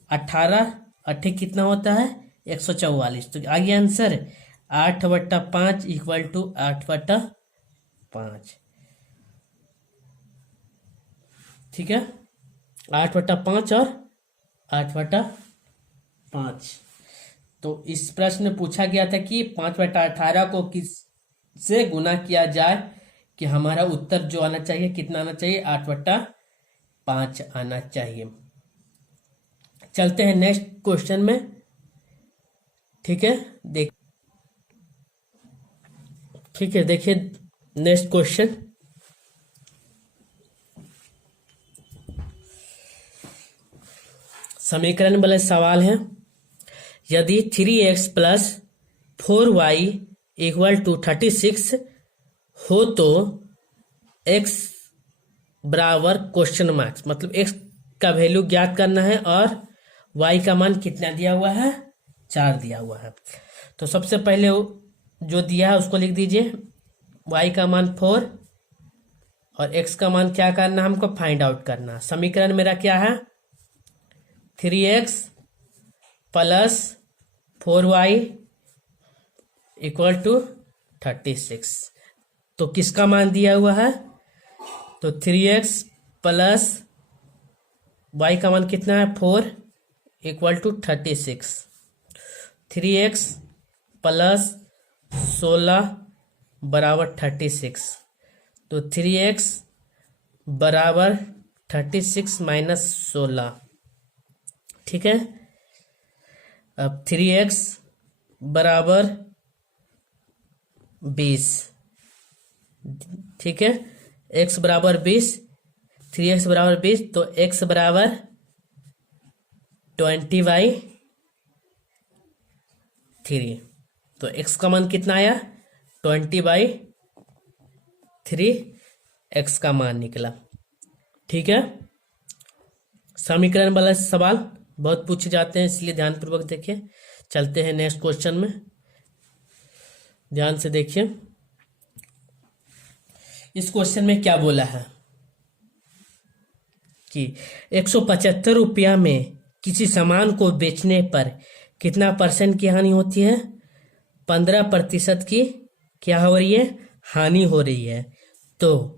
18 8 कितना होता है? 144। तो आगे आंसर 8/5 इक्वल टू 8/5। ठीक है, 8/5 और 8/5। तो इस प्रश्न में पूछा गया था कि 5/18 को किस से गुना किया जाए कि हमारा उत्तर जो आना चाहिए कितना आना चाहिए? 8/5 आना चाहिए। चलते हैं नेक्स्ट क्वेश्चन में। ठीक है, ठीक है, देखिए नेक्स्ट क्वेश्चन। समीकरण वाले सवाल है, यदि 3x plus 4y equal to 36 हो तो x बराबर क्वेश्चन मार्क्स, मतलब x का वैल्यू ज्ञात करना है और y का मान कितना दिया हुआ है? 4 दिया हुआ है। तो सबसे पहले जो दिया है उसको लिख दीजिए, y का मान 4 और x का मान क्या करना है? हमको फाइंड आउट करना। समीकरण मेरा क्या है? 3x plus 4y equal to 36। तो किसका मान दिया हुआ है? तो 3x प्लस y का मान कितना है? 4 इक्वल टू 36। 3x प्लस 16 बराबर 36। तो 3x बराबर 36 माइनस 16। ठीक है, अब 3x बराबर 20। ठीक है, x बराबर 20, 3x बराबर 20, तो x बराबर 20/3। तो x का मान कितना आया? 20/3 x का मान निकला। ठीक है, समीकरण वाला सवाल बहुत पूछे जाते हैं, इसलिए ध्यानपूर्वक देखिए। चलते हैं नेक्स्ट क्वेश्चन में, ध्यान से देखिए। इस क्वेश्चन में क्या बोला है कि 175 रुपया में किसी सामान को बेचने पर कितना % की हानि होती है? 15% की क्या हो रही है? हानि हो रही है। तो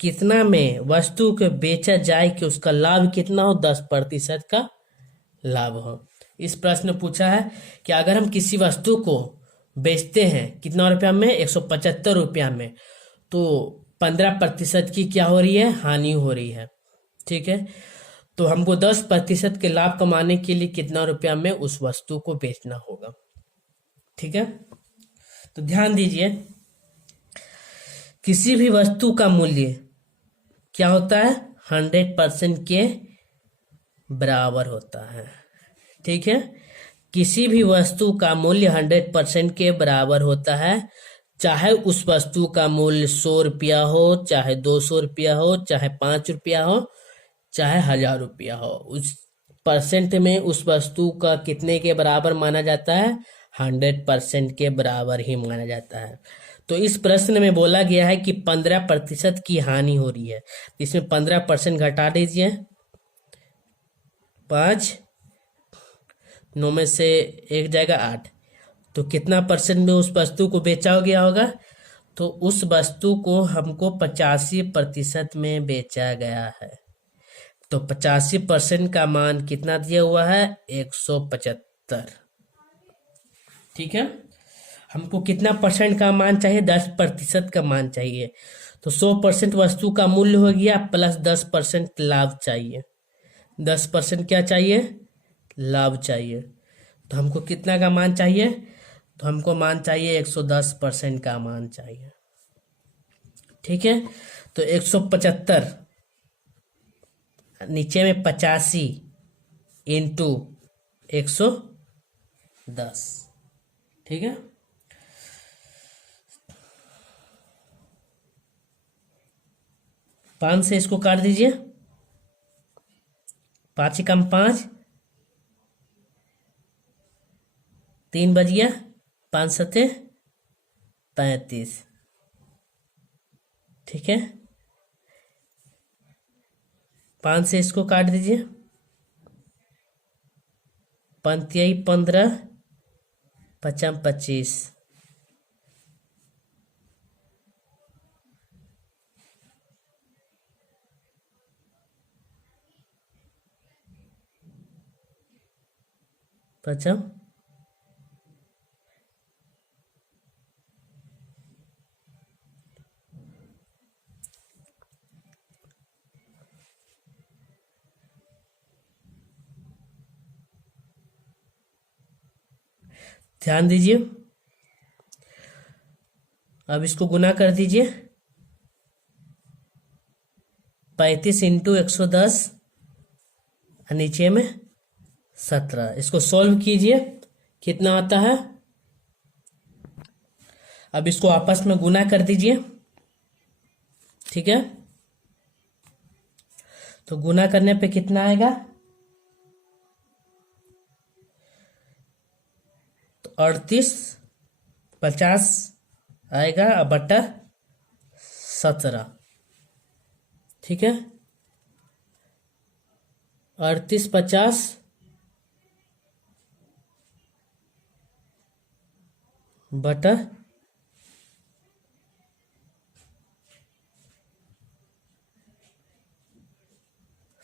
कितना में वस्तु को बेचा जाए कि उसका लाभ कितना हो? 10% का लाभ हो। इस प्रश्न में पूछा है कि अगर हम किसी वस्तु को बेचते हैं कितना रुपया में? 175 रुपया में, तो 15% की क्या हो रही है? हानि हो रही है। ठीक है, तो हमको 10% के लाभ कमाने के लिए कितना रुपया में उस वस्तु को बेचना होगा। ठीक है, तो ध्यान दीजिए, किसी भी वस्तु का मूल्य क्या होता है? 100% के बराबर होता है। ठीक है, किसी भी वस्तु का मूल्य 100% के बराबर होता है, चाहे उस वस्तु का मूल्य 100 रुपया हो, चाहे 200 रुपया हो, चाहे 5 रुपया हो, चाहे 1000 रुपया हो। उस परसेंट में उस वस्तु का कितने के बराबर माना जाता है? 100% के बराबर ही माना जाता है। तो इस प्रश्न में बोला गया है कि 15% की हानि हो रही है। इसमें 15% घटा दीजिए, 5, 9 में से 1 जाएगा 8, तो कितना परसेंट में उस वस्तु को बेचा गया होगा? तो उस वस्तु को हमको 85% में बेचा गया है। तो 85% का मान कितना दिया हुआ है? 175। ठीक है, हमको कितना परसेंट का मान चाहिए? 10% का मान चाहिए। तो 100% वस्तु का मूल्य हो गया प्लस 10% लाभ चाहिए। 10% क्या चाहिए? लाभ चाहिए। तो हमको कितना का मान चाहिए? तो हमको मान चाहिए 110% का मान चाहिए। ठीक है, तो 175 नीचे में 85 इंटू 110। ठीक है, पाँच से इसको काट दीजिए। 5 ही कम 5, 3 बज गया। 5 सत्ते 35। ठीक है, 5 से इसको काट दीजिए। 5 यही 15, 5 25। पचम ध्यान दीजिए, अब इसको गुना कर दीजिए। 35 इंटू 110 नीचे में 17। इसको सॉल्व कीजिए, कितना आता है? अब इसको आपस में गुना कर दीजिए। ठीक है, तो गुना करने पे कितना आएगा? तो 38 50 आएगा बटा 17। ठीक है, 38 50 बटा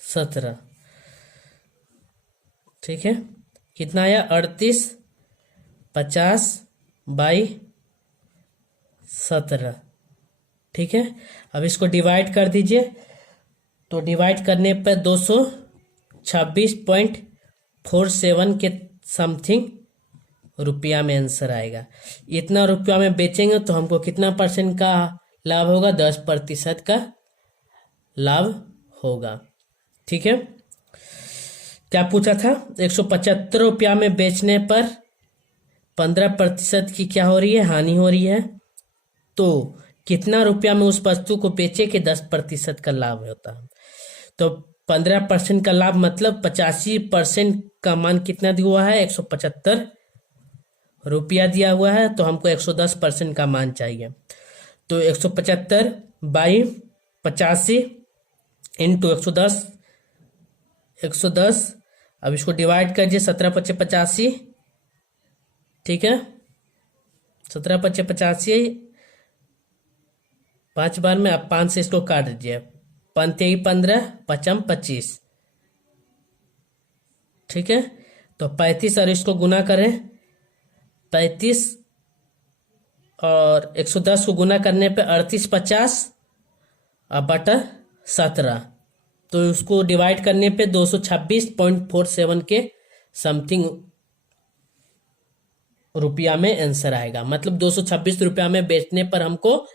17। ठीक है, कितना आया? 38 50 बाई 17। ठीक है, अब इसको डिवाइड कर दीजिए। तो डिवाइड करने पर 226.47 के समथिंग रुपया में आंसर आएगा। इतना रुपया में बेचेंगे तो हमको कितना परसेंट का लाभ होगा? 10% का लाभ होगा। ठीक है, क्या पूछा था? 175 रुपया में बेचने पर 15% की क्या हो रही है? हानि हो रही है। तो कितना रुपया में उस वस्तु को बेचे के 10% का लाभ होता है? तो 15% का लाभ मतलब 85% का मान कितना दिया हुआ है? 175 रुपया दिया हुआ है। तो हमको 110% का मान चाहिए। तो 175 बाई 85 इंटू 110। 110, अब इसको डिवाइड करिए। 17 पच्चे 85। ठीक है, 17 पच्चे 85। 5 बार में अब 5 से इसको काट दीजिए। 5 15, 5 25। ठीक है, तो 35 और इसको गुना करें। 35 और 110 को गुना करने पे 38 50 और बटा 17। तो उसको डिवाइड करने पे 226.47 के समथिंग रुपया में आंसर आएगा। मतलब 226 रुपया में बेचने पर हमको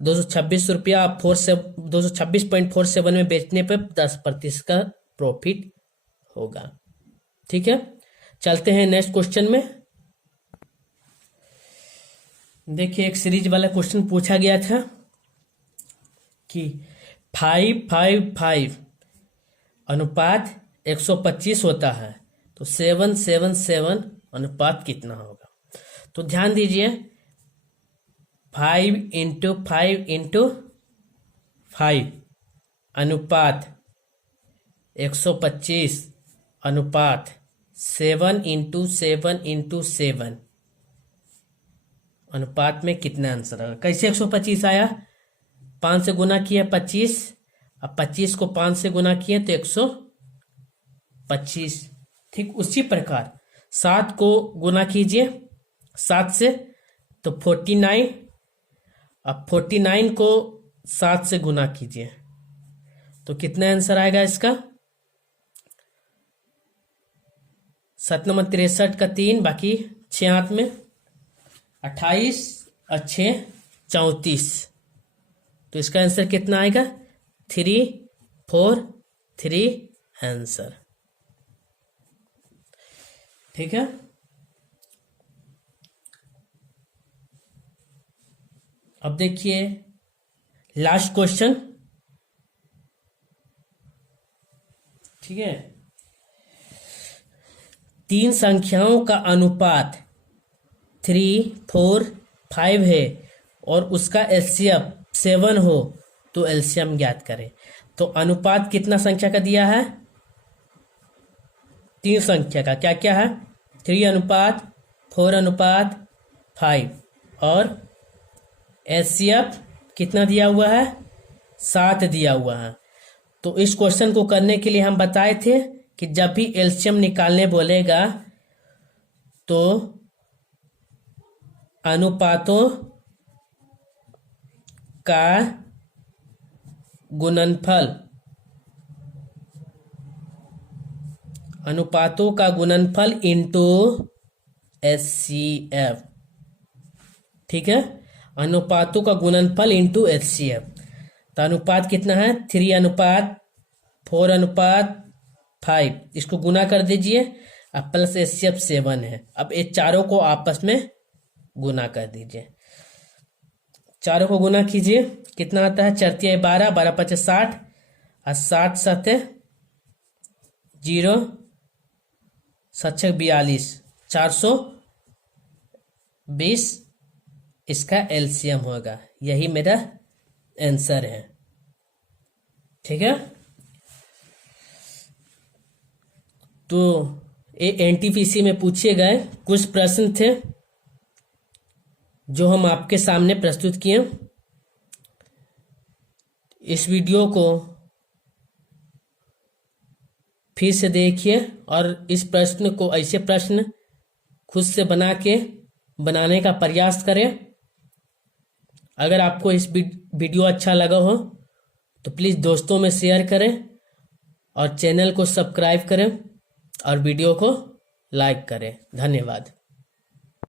226 रुपया 226.47 में बेचने पर 10% का प्रॉफिट होगा। ठीक है, चलते हैं नेक्स्ट क्वेश्चन में। देखिए, एक सीरीज वाला क्वेश्चन पूछा गया था कि 555 अनुपात 125 होता है तो 777 अनुपात कितना होगा? तो ध्यान दीजिए, 5 इंटू 5 इंटू 5 अनुपात 125 अनुपात 7 इंटू 7 इंटू 7 अनुपात में कितना आंसर आएगा। कैसे 125 आया, 5 से गुना किया 25, अब 25 को 5 से गुना किए तो 125। ठीक उसी प्रकार 7 को गुना कीजिए 7 से तो 49, अब 49 को 7 से गुना कीजिए तो कितना आंसर आएगा इसका। 7 नंबर 63 का 3, बाकी 6 हाथ में 28 और 6 34, तो इसका आंसर कितना आएगा 3 4 3 आंसर। ठीक है, अब देखिए लास्ट क्वेश्चन। ठीक है, 3 संख्याओं का अनुपात 3 4 5 है और उसका एलसीएम 7 हो तो एलसीएम ज्ञात करें। तो अनुपात कितना संख्या का दिया है, 3 संख्या का। क्या क्या है, 3 अनुपात 4 अनुपात 5 और एलसीएम कितना दिया हुआ है, 7 दिया हुआ है। तो इस क्वेश्चन को करने के लिए हम बताए थे कि जब भी एलसीएम निकालने बोलेगा तो अनुपातों का गुणनफल, अनुपातों का गुणनफल इंटू एचसीएफ। ठीक है, अनुपातों का गुणनफल इंटू एचसीएफ। तो अनुपात कितना है, 3 अनुपात 4 अनुपात 5, इसको गुना कर दीजिए, अब प्लस एचसीएफ 7 है। अब ये चारों को आपस में गुना कर दीजिए, चारों को गुना कीजिए, कितना आता है, 4 तिया 12, 12 पचे 60 और 60 सते 0 7 42, 420 इसका एलसीएम होगा। यही मेरा आंसर है। ठीक है, तो ये एनटीपीसी में पूछे गए कुछ प्रश्न थे जो हम आपके सामने प्रस्तुत किए। इस वीडियो को फिर से देखिए और इस प्रश्न को, ऐसे प्रश्न खुद से बनाने का प्रयास करें। अगर आपको इस वीडियो अच्छा लगा हो तो प्लीज़ दोस्तों में शेयर करें और चैनल को सब्सक्राइब करें और वीडियो को लाइक करें। धन्यवाद।